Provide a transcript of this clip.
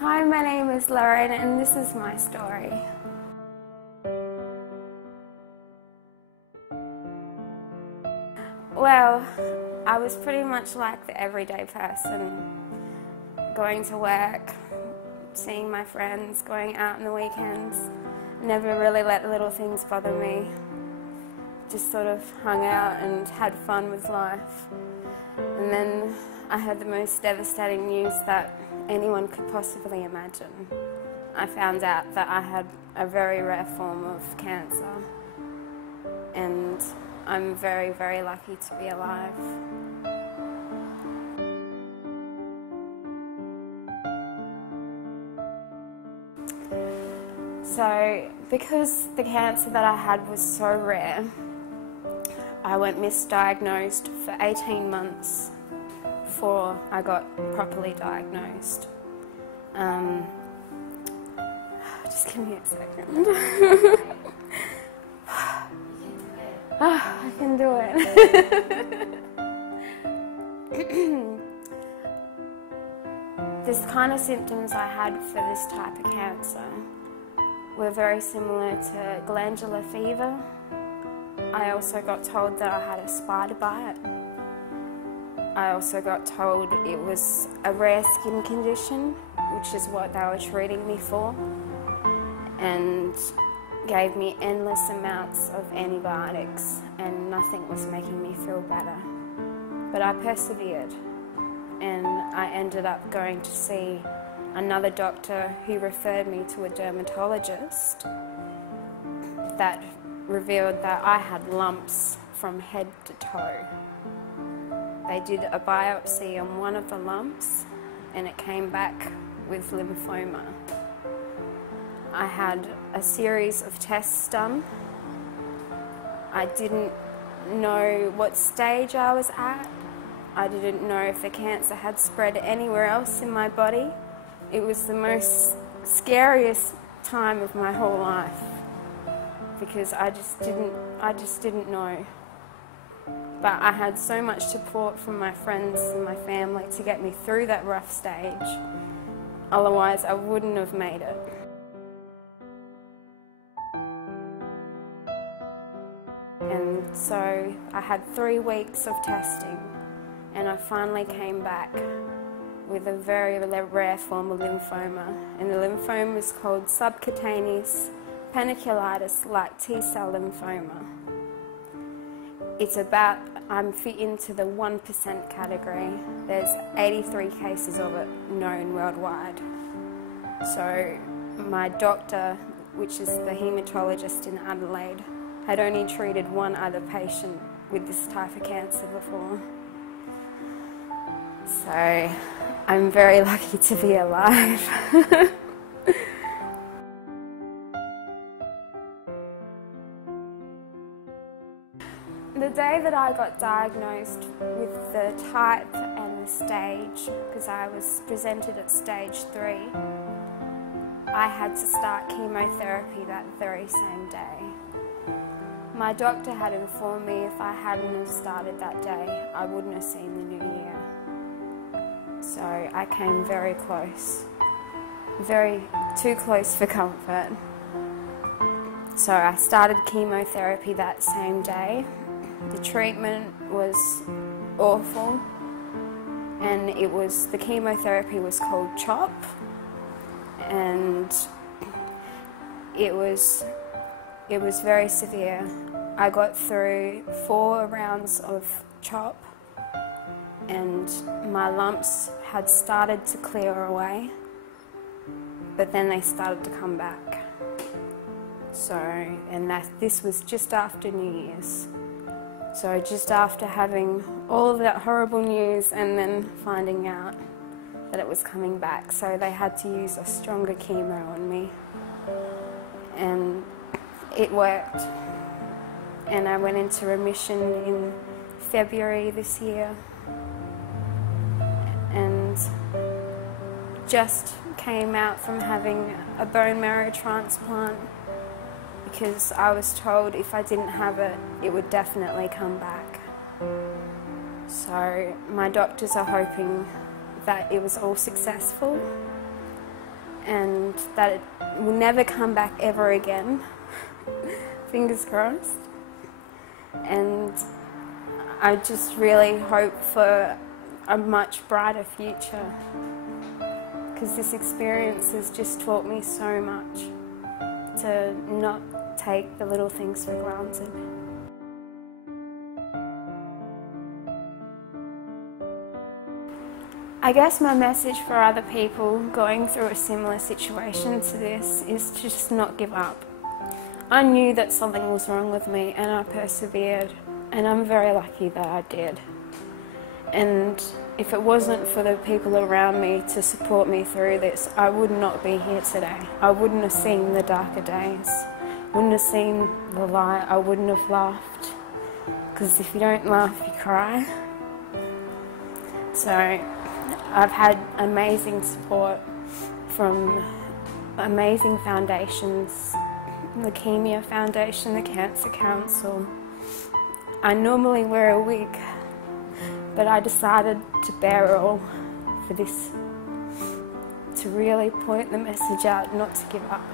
Hi, my name is Lorraine and this is my story. Well, I was pretty much like the everyday person, going to work, seeing my friends, going out on the weekends. Never really let little things bother me. Just sort of hung out and had fun with life. And then I had the most devastating news that anyone could possibly imagine. I found out that I had a very rare form of cancer, and I'm very, very lucky to be alive. So, because the cancer that I had was so rare, I went misdiagnosed for 18 months before I got properly diagnosed. Just give me a second. I can do it. This kind of symptoms I had for this type of cancer were very similar to glandular fever. I also got told that I had a spider bite. I also got told it was a rare skin condition, which is what they were treating me for, and gave me endless amounts of antibiotics, and nothing was making me feel better. But I persevered, and I ended up going to see another doctor who referred me to a dermatologist that revealed that I had lumps from head to toe. They did a biopsy on one of the lumps and it came back with lymphoma. I had a series of tests done. I didn't know what stage I was at. I didn't know if the cancer had spread anywhere else in my body. It was the most scariest time of my whole life because I just didn't know. But I had so much support from my friends and my family to get me through that rough stage. Otherwise, I wouldn't have made it. And so I had 3 weeks of testing, and I finally came back with a very rare form of lymphoma. And the lymphoma is called subcutaneous panniculitis like T-cell lymphoma. It's about, I'm fit into the 1% category. There's 83 cases of it known worldwide. So my doctor, which is the haematologist in Adelaide, had only treated one other patient with this type of cancer before. So I'm very lucky to be alive. The day that I got diagnosed with the type and the stage, because I was presented at stage 3, I had to start chemotherapy that very same day. My doctor had informed me if I hadn't have started that day, I wouldn't have seen the new year. So I came very close, too close for comfort. So I started chemotherapy that same day. The treatment was awful, and the chemotherapy was called CHOP, and it was very severe. I got through 4 rounds of CHOP, and my lumps had started to clear away, but then they started to come back. So, and this was just after New Year's. So just after having all of that horrible news and then finding out that it was coming back, so they had to use a stronger chemo on me. And it worked. And I went into remission in February this year. And just came out from having a bone marrow transplant, because I was told if I didn't have it, it would definitely come back. So my doctors are hoping that it was all successful, and that it will never come back ever again. Fingers crossed. And I just really hope for a much brighter future, because this experience has just taught me so much to not take the little things for granted. I guess my message for other people going through a similar situation to this is to just not give up. I knew that something was wrong with me and I persevered, and I'm very lucky that I did. And if it wasn't for the people around me to support me through this, I would not be here today. I wouldn't have seen the darker days, wouldn't have seen the light, I wouldn't have laughed. Because if you don't laugh, you cry. So I've had amazing support from amazing foundations, the Leukemia Foundation, the Cancer Council. I normally wear a wig, but I decided to bear it all for this, to really point the message out, not to give up.